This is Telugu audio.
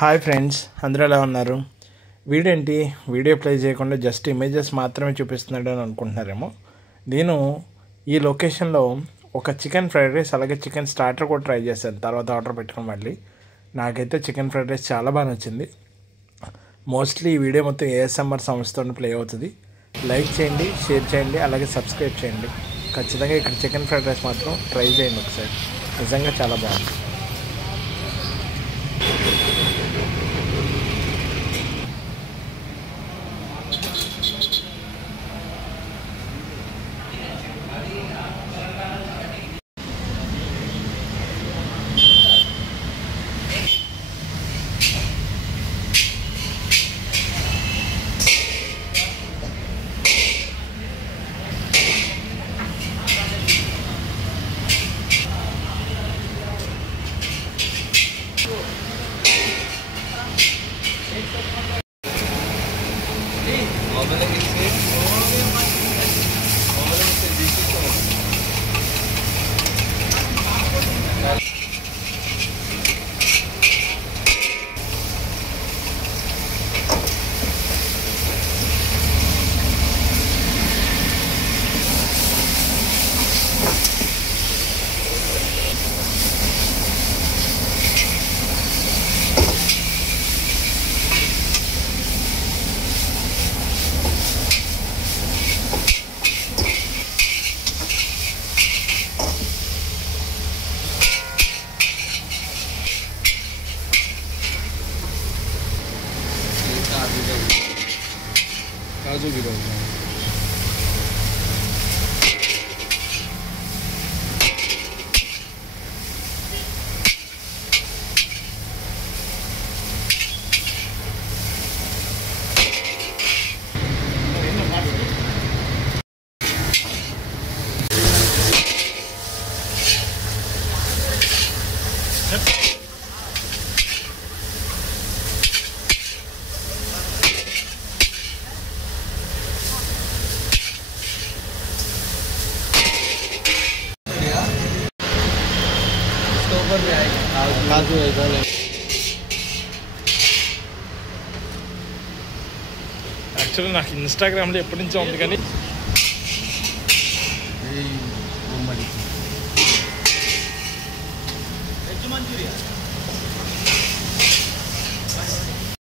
హాయ్ ఫ్రెండ్స్, అందరూ ఎలా ఉన్నారు? వీడేంటి వీడియో ప్లే చేయకుండా జస్ట్ ఇమేజెస్ మాత్రమే చూపిస్తున్నాడు అని అనుకుంటున్నారేమో. నేను ఈ లొకేషన్లో ఒక చికెన్ ఫ్రైడ్ రైస్ అలాగే చికెన్ స్టార్టర్ కూడా ట్రై చేశాను. తర్వాత ఆర్డర్ పెట్టుకుని మళ్ళీ నాకైతే చికెన్ ఫ్రైడ్ రైస్ చాలా బాగా నచ్చింది. మోస్ట్లీ ఈ వీడియో మొత్తం ఏఎస్ఎంఆర్ సంస్థతో ప్లే అవుతుంది. లైక్ చేయండి, షేర్ చేయండి, అలాగే సబ్స్క్రైబ్ చేయండి. ఖచ్చితంగా ఇక్కడ చికెన్ ఫ్రైడ్ రైస్ మాత్రం ట్రై చేయండి ఒకసారి. నిజంగా చాలా బాగుంది. काजू गिरा काजू యాక్చువల్లీ నాకు ఇన్స్టాగ్రామ్లో ఎప్పటి నుంచో ఉంది కానీ